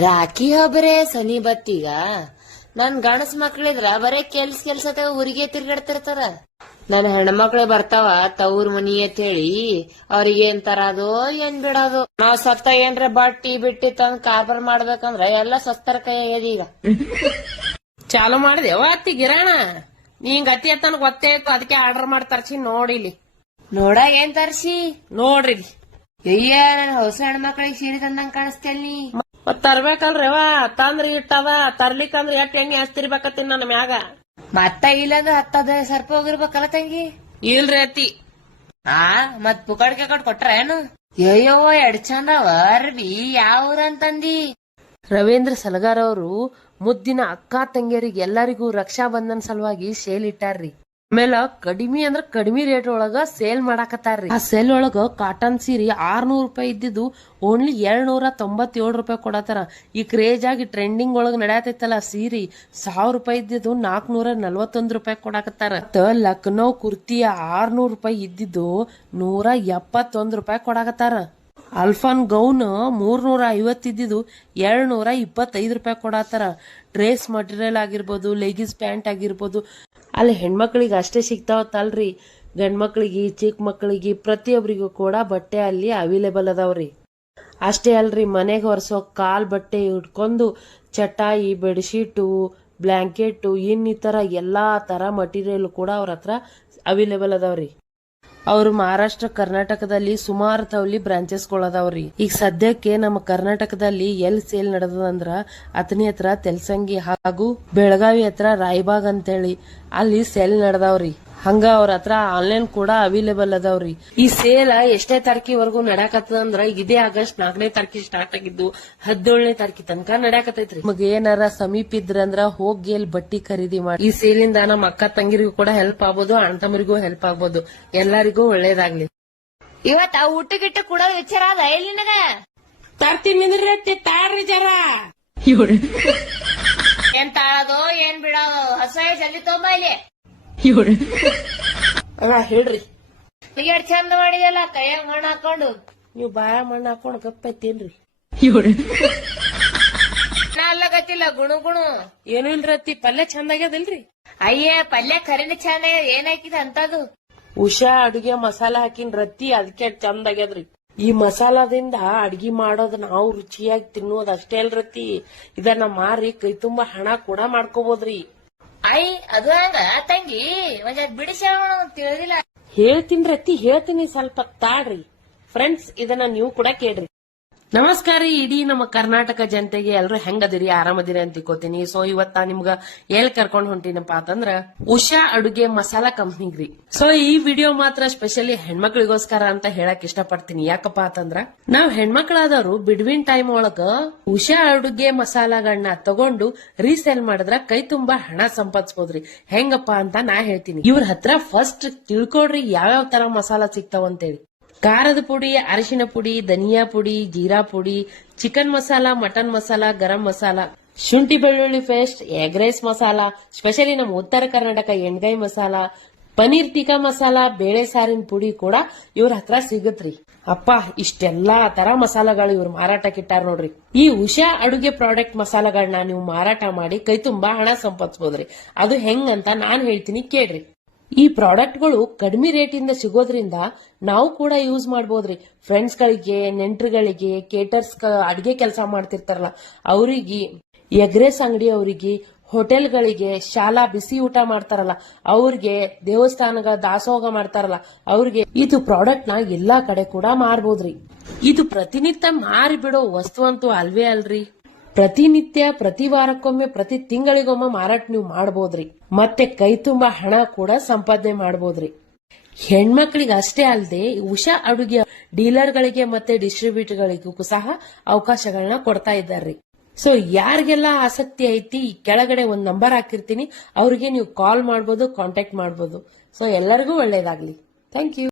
ರಾಖಿ ಹಬ್ಬರೇ ಸನಿ ಬತ್ತೀಗ. ನನ್ ಗಣಸ್ ಮಕ್ಳಿದ್ರ ಬರೇ ಕೆಲ್ಸ ಕೆಲ್ಸದ ಊರಿಗೆ ತಿರ್ಗಾಡ್ತಿರ್ತಾರ. ನನ್ ಹೆಣ್ಮಕ್ಳೆ ಬರ್ತಾವ ತವ್ರ ಮನಿ ಅಂತ ಹೇಳಿ ಅವ್ರಿಗೆ ಏನ್ ತರದು ಏನ್ ಬಿಡೋದು. ನಾವ್ ಸತ್ತ ಏನ್ರ ಬಟ್ಟಿ ಬಿಟ್ಟಿ ತಂದ್ ಕಾರ್ಬಾರ್ ಮಾಡ್ಬೇಕಂದ್ರ ಎಲ್ಲ ಸಸ್ತರ ಕೈ ಈಗ. ಚಾಲು ಮಾಡಿದೆ. ಅತ್ತಿ ಗಿರಾಣ ನೀಂಗ್ ಅತಿ ಅತ್ತನ ಗೊತ್ತೇ ಇತ್ತು ಅದಕ್ಕೆ ಆರ್ಡರ್ ಮಾಡಿ ತರ್ಸಿ ನೋಡಿಲಿ ನೋಡ ಏನ್ ತರ್ಸಿ? ನೋಡ್ರಿ. ಅಯ್ಯ ನನ್ ಹೊಸ ಹೆಣ್ಮಕ್ಳಿಗೆ ಸೀರೆ ತಂದಂಗ್ ಕಾಣಿಸ್ತೇನಿ ಮತ್ ತರ್ಬೇಕಲ್ರಿ ಅವ ತಂದ್ರಿ ಇಟ್ಟದ ತರ್ಲಿಕ್ಕಂದ್ರ ಎಷ್ಟ್ ಎಣ್ಣೆ ಹಚ್ತಿರ್ಬೇಕತ್ತೀನಿ ನನ್ನ ಮ್ಯಾಗ. ಮತ್ತ ಇಲ್ಲಂದ್ರ ಹತ್ತದ ಸರ್ಪ ಹೋಗಿರ್ಬೇಕಲ್ಲ ತಂಗಿ? ಇಲ್ರಿ ಅತ್ತಿ. ಆ ಮತ್ ಪುಕಡ್ ಕೆಕಡ್ ಕೊಟ್ರ ಏನು? ಅಯ್ಯೋ ಎಡ್ ಚಂದವ ಅರ್ಬಿ ಯಾವ್ರಂತಂದಿ? ರವೀಂದ್ರ ಸಲಗಾರ್ ಅವರು ಮುದ್ದಿನ ಅಕ್ಕ ತಂಗಿಯರಿಗೆ ಎಲ್ಲರಿಗೂ ರಕ್ಷಾ ಬಂಧನ್ ಸಲುವಾಗಿ ಶೇಲ್ ಇಟ್ಟಾರ್ರಿ. ಆಮೇಲೆ ಕಡಿಮೆ ಅಂದ್ರೆ ಕಡಿಮೆ ರೇಟ್ ಒಳಗ ಸೇಲ್ ಮಾಡಾಕತ್ತಾರ್ರಿ. ಆ ಸೇಲ್ ಒಳಗ ಕಾಟನ್ ಸೀರೆ ಆರ್ನೂರು ರೂಪಾಯಿ ಇದ್ದಿದ್ದು ಓನ್ಲಿ ಎರಡ್ನೂರ ತೊಂಬತ್ತೇಳು ರೂಪಾಯಿ ಕೊಡತ್ತಾರ. ಈ ಕ್ರೇಜ್ ಆಗಿ ಟ್ರೆಂಡಿಂಗ್ ಒಳಗ ನಡೆಯತೈತಲ್ಲ ಸೀರೆ, ಸಾವಿರ ರೂಪಾಯಿ ಇದ್ದಿದ್ದು ನಾಲ್ಕನೂರ ನಲ್ವತ್ತೊಂದ್ ರೂಪಾಯಿ ಕೊಡಾಕತ್ತಾರ. ಲಕ್ನೋ ಕುರ್ತಿಯ ಆರ್ನೂರು ರೂಪಾಯಿ ಇದ್ದಿದ್ದು ನೂರ ಎಪ್ಪತ್ತೊಂದು ರೂಪಾಯಿ ಕೊಡಾಕತ್ತಾರ. ಅಲ್ಫಾನ್ ಗೌನ್ ಮೂರ್ನೂರ ಐವತ್ತಿದ್ದು ಎರಡ್ ನೂರ ಇಪ್ಪತ್ತೈದು ರೂಪಾಯಿ ಕೊಡತ್ತಾರ ಡ್ರೆಸ್ ಮಟೀರಿಯಲ್ ಆಗಿರ್ಬೋದು, ಲೆಗಿಸ್ ಪ್ಯಾಂಟ್ ಆಗಿರ್ಬೋದು ಅಲ್ಲಿ ಹೆಣ್ಮಕ್ಳಿಗೆ ಅಷ್ಟೇ ಸಿಗ್ತಾವತ್ತಲ್ರಿ. ಗಂಡ್ಮಕ್ಳಿಗೆ ಚಿಕ್ಕ ಮಕ್ಳಿಗೆ ಪ್ರತಿಯೊಬ್ಬರಿಗೂ ಕೂಡ ಬಟ್ಟೆ ಅಲ್ಲಿ ಅವೈಲೇಬಲ್ ಅದಾವ್ರಿ. ಅಷ್ಟೇ ಅಲ್ರಿ, ಮನೆಗೆ ಒರೆಸೋ ಕಾಲು ಬಟ್ಟೆ ಇಟ್ಕೊಂಡು ಚಟಾಯಿ, ಬೆಡ್ಶೀಟು ಬ್ಲ್ಯಾಂಕೆಟು ಇನ್ನಿತರ ಎಲ್ಲಾ ತರ ಮಟೀರಿಯಲ್ ಕೂಡ ಅವ್ರ ಹತ್ರ ಅವೈಲೇಬಲ್ ಅದಾವ್ರಿ. ಅವರು ಮಹಾರಾಷ್ಟ್ರ, ಕರ್ನಾಟಕದಲ್ಲಿ ಸುಮಾರು ತವಲಿ ಬ್ರಾಂಚೆಸ್ ಕೊಳದವ್ರಿ ಈಗ ಸದ್ಯಕ್ಕೆ ನಮ್ಮ ಕರ್ನಾಟಕದಲ್ಲಿ ಎಲ್ ಸೇಲ್ ನಡೆದದಂದ್ರ ಅತನಿ ಹತ್ರ ತೆಲ್ಸಂಗಿ ಹಾಗೂ ಬೆಳಗಾವಿ ಹತ್ರ ರಾಯಬಾಗ್ ಅಂತೇಳಿ ಅಲ್ಲಿ ಸೇಲ್ ನಡೆದಾವ್ರಿ. ಹಂಗ ಅವ್ರ ಹತ್ರ ಆನ್ಲೈನ್ ಕೂಡ ಅವೈಲೇಬಲ್ ಅದಾವ್ರಿ. ಈ ಸೇಲ್ ಎಷ್ಟೇ ತಾರೀಕಿವರೆಗೂ ಅಂದ್ರ ಇದೇ ಆಗಸ್ಟ್ ನಾಲ್ಕನೇ ತಾರೀಕಿ ಸ್ಟಾರ್ಟ್ ಆಗಿದ್ದು ಹದಿನೇಳನೇ ತಾರೀಕಿ ತನಕ ನಡ್ಯಾಕತೈತ್ರಿ ನಿಮಗೆ ಏನಾರ ಸಮೀಪ ಇದ್ರಂದ್ರ ಹೋಗಿ ಅಲ್ಲಿ ಬಟ್ಟಿ ಖರೀದಿ ಮಾಡಿ ಈ ಸೇಲಿಂದ ನಮ್ಮ ಅಕ್ಕ ತಂಗಿರಿಗೂ ಕೂಡ ಹೆಲ್ಪ್ ಆಗ್ಬೋದು ಅಣ್ಣ ತಮ್ಮರಿಗೂ ಹೆಲ್ಪ್ ಆಗ್ಬೋದು. ಎಲ್ಲರಿಗೂ ಒಳ್ಳೇದಾಗ್ಲಿ. ಇವತ್ತ ಊಟ ಗಿಟ್ಟ ಕೂಡ ವಿಚಾರ ಅದ ಎಲ್ಲಿ ನಿನಗ? ತರ್ತೀನಿ ನಿಂದ್ರಿ ತಾಳ್ರಿ ಜರ. ಏನ್ ತಾಳೋದು ಏನ್ ಬಿಡೋದು ಹಸ ಜಲ್ದಿ ತೊಂಬ ಇಲ್ಲಿ. ಅಣ್ಣ ಹೇಳ್ರಿ. ಎಷ್ಟ್ ಚಂದ ಮಾಡಿದಲ್ಲ ಕೈಯಾಗ ಮಣ್ಣು ಹಾಕೊಂಡು. ನೀವು ಬಾಯ ಮಣ್ಣ ಹಾಕೊಂಡು ಗಪ್ಪೈತೇನ್ರಿ ಇವ್ರೆ. ನಾ ಅಲ್ಲ ಗೊತ್ತಿಲ್ಲ ಗುಣು ಗುಣು. ಏನು ಇಲ್ರಿ ಅತ್ತಿ ಪಲ್ಯ ಚಂದ ಆಗ್ಯದಲ್ರಿ ಅಯ್ಯ ಪಲ್ಯ ಕರಿನ ಚಂದ ಏನ್ ಹಾಕಿದ ಅಂತದು? ಉಷಾ ಅಡುಗೆ ಮಸಾಲ ಹಾಕಿನ ರತ್ತಿ ಅದಕ್ಕೆ ಚಂದ ಆಗ್ಯದ್ರಿ ಈ ಮಸಾಲದಿಂದ ಅಡ್ಗಿ ಮಾಡೋದ್ ನಾವು ರುಚಿಯಾಗಿ ತಿನ್ನೋದ್ ಅಷ್ಟೇ ಅಲ್ರತಿ ಇದನ್ನ ಮಾರಿ ಕೈ ತುಂಬಾ ಹಣ ಕೂಡ ಮಾಡ್ಕೋಬೋದ್ರಿ. ಐ, ಅದು ಹಂಗ, ತಂಗಿ, ಒಂದ್ ಬಿಡಿಸಿ ತಿಳಿದಿಲ್ಲ. ಹೇಳ್ತೀನಿ ರತಿ, ಹೇಳ್ತೀನಿ ಸ್ವಲ್ಪ ತಾಡ್ರಿ ಫ್ರೆಂಡ್ಸ್ ಇದನ್ನ ನೀವು ಕೂಡ ಕೇಳ್ರಿ. ನಮಸ್ಕಾರ ಇಡೀ ನಮ್ಮ ಕರ್ನಾಟಕ ಜನತೆಗೆ ಎಲ್ರು ಹೆಂಗದಿರಿ ಆರಾಮದಿರಿ ಅಂತ ತಿಕೋತೀನಿ ಸೊ ಇವತ್ತ ನಿಮ್ಗ ಎಲ್ ಕರ್ಕೊಂಡ್ ಹೊಂಟಿನಪ್ಪ ಅಂತಂದ್ರ ಉಷಾ ಅಡುಗೆ ಮಸಾಲಾ ಕಂಪ್ನಿಗ್ರಿ ಸೊ ಈ ವಿಡಿಯೋ ಮಾತ್ರ ಸ್ಪೆಷಲಿ ಹೆಣ್ಮಕ್ಳಿಗೋಸ್ಕರ ಅಂತ ಹೇಳಕ್ ಇಷ್ಟಪಡ್ತೀನಿ. ಯಾಕಪ್ಪ ಅಂತಂದ್ರ ನಾವ್ ಹೆಣ್ಮಕ್ಳಾದವ್ರು ಬಿಡ್ವಿನ್ ಟೈಮ್ ಒಳಗ ಉಷಾ ಅಡುಗೆ ಮಸಾಲಾಗಳನ್ನ ತಗೊಂಡು ರೀಸೇಲ್ ಮಾಡಿದ್ರ ಕೈ ತುಂಬಾ ಹಣ ಸಂಪಾದಿಸಬಹುದ್ರಿ ಹೆಂಗಪ್ಪ ಅಂತ ನಾ ಹೇಳ್ತೀನಿ. ಇವ್ರ ಹತ್ರ ಫಸ್ಟ್ ತಿಳ್ಕೊಡ್ರಿ ಯಾವ್ಯಾವ ತರ ಮಸಾಲಾ ಸಿಗ್ತಾವ ಅಂತೇಳಿ. ಖಾರದ ಪುಡಿ, ಅರಿಶಿನ ಪುಡಿ, ಧನಿಯಾ ಪುಡಿ, ಜೀರಾ ಪುಡಿ, ಚಿಕನ್ ಮಸಾಲ, ಮಟನ್ ಮಸಾಲ, ಗರಂ ಮಸಾಲ, ಶುಂಠಿ ಬೆಳ್ಳುಳ್ಳಿ paste, egg rice masala, specially ನಮ್ಮ ಉತ್ತರ ಕರ್ನಾಟಕ ಎಣ್ಗಾಯಿ ಮಸಾಲ, ಪನೀರ್ ಟಿಕಾ ಮಸಾಲ, ಬೇಳೆ ಸಾರಿನ ಪುಡಿ ಕೂಡ ಇವ್ರ ಹತ್ರ ಸಿಗತ್ರಿ. ಅಪ್ಪ, ಇಷ್ಟೆಲ್ಲಾ ತರ ಮಸಾಲಗಳು ಇವ್ರು ಮಾರಾಟಕ್ಕಿಟ್ಟಾರ ನೋಡ್ರಿ. ಈ ಉಷಾ ಅಡುಗೆ ಪ್ರಾಡಕ್ಟ್ ಮಸಾಲಗಳನ್ನ ನೀವು ಮಾರಾಟ ಮಾಡಿ ಕೈ ತುಂಬಾ ಹಣ ಸಂಪಾದಿಸಬಹುದ್ರಿ ಅದು ಹೆಂಗಂತ ನಾನ್ ಹೇಳ್ತೀನಿ ಕೇಳ್ರಿ. ಈ ಪ್ರಾಡಕ್ಟ್ಗಳು ಕಡಿಮೆ ರೇಟಿಂದ ಸಿಗೋದ್ರಿಂದ ನಾವು ಕೂಡ ಯೂಸ್ ಮಾಡ್ಬೋದ್ರಿ. ಫ್ರೆಂಡ್ಸ್ ಗಳಿಗೆ ನೆಂಟರುಗಳಿಗೆ ಕೇಟರ್ಸ್ ಅಡಿಗೆ ಕೆಲಸ ಮಾಡ್ತಿರ್ತಾರಲ್ಲ, ಅವರಿಗೆ, ಎಗ್ರೆಸ್ ಅಂಗಡಿ ಅವರಿಗೆ, ಹೋಟೆಲ್ಗಳಿಗೆ ಶಾಲಾ ಬಿಸಿ ಊಟ ಮಾಡ್ತಾರಲ್ಲ, ಅವ್ರಿಗೆ ದೇವಸ್ಥಾನಗಳ ದಾಸೋಹ ಮಾಡ್ತಾರಲ್ಲ, ಅವ್ರಿಗೆ ಇದು ಪ್ರಾಡಕ್ಟ್ನ ಎಲ್ಲಾ ಕಡೆ ಕೂಡ ಮಾರ್ಬೋದ್ರಿ. ಇದು ಪ್ರತಿನಿತ್ಯ ಮಾರಿ ಬಿಡೋ ವಸ್ತು ಅಂತೂ ಅಲ್ವೇ ಅಲ್ರಿ. ಪ್ರತಿನಿತ್ಯ, ಪ್ರತಿ ವಾರಕ್ಕೊಮ್ಮೆ, ಪ್ರತಿ ತಿಂಗಳಿಗೊಮ್ಮೆ ಮಾರಾಟ ನೀವು ಮಾಡಬಹುದ್ರಿ ಮತ್ತೆ ಕೈ ತುಂಬಾ ಹಣ ಕೂಡ ಸಂಪಾದನೆ ಮಾಡಬಹುದ್ರಿ ಹೆಣ್ಮಕ್ಳಿಗೆ ಅಷ್ಟೇ ಅಲ್ಲದೆ ಉಷಾ ಅಡುಗೆ ಡೀಲರ್ಗಳಿಗೆ ಮತ್ತೆ ಡಿಸ್ಟ್ರಿಬ್ಯೂಟರ್ಗಳಿಗೂ ಸಹ ಅವಕಾಶಗಳನ್ನ ಕೊಡ್ತಾ ಇದ್ದಾರ್ರಿ. ಸೊ ಯಾರಿಗೆಲ್ಲ ಆಸಕ್ತಿ ಐತಿ ಕೆಳಗಡೆ ಒಂದ್ ನಂಬರ್ ಹಾಕಿರ್ತೀನಿ. ಅವ್ರಿಗೆ ನೀವು ಕಾಲ್ ಮಾಡ್ಬೋದು, ಕಾಂಟ್ಯಾಕ್ಟ್ ಮಾಡ್ಬೋದು. ಸೊ ಎಲ್ಲರಿಗೂ ಒಳ್ಳೇದಾಗ್ಲಿ. Thank you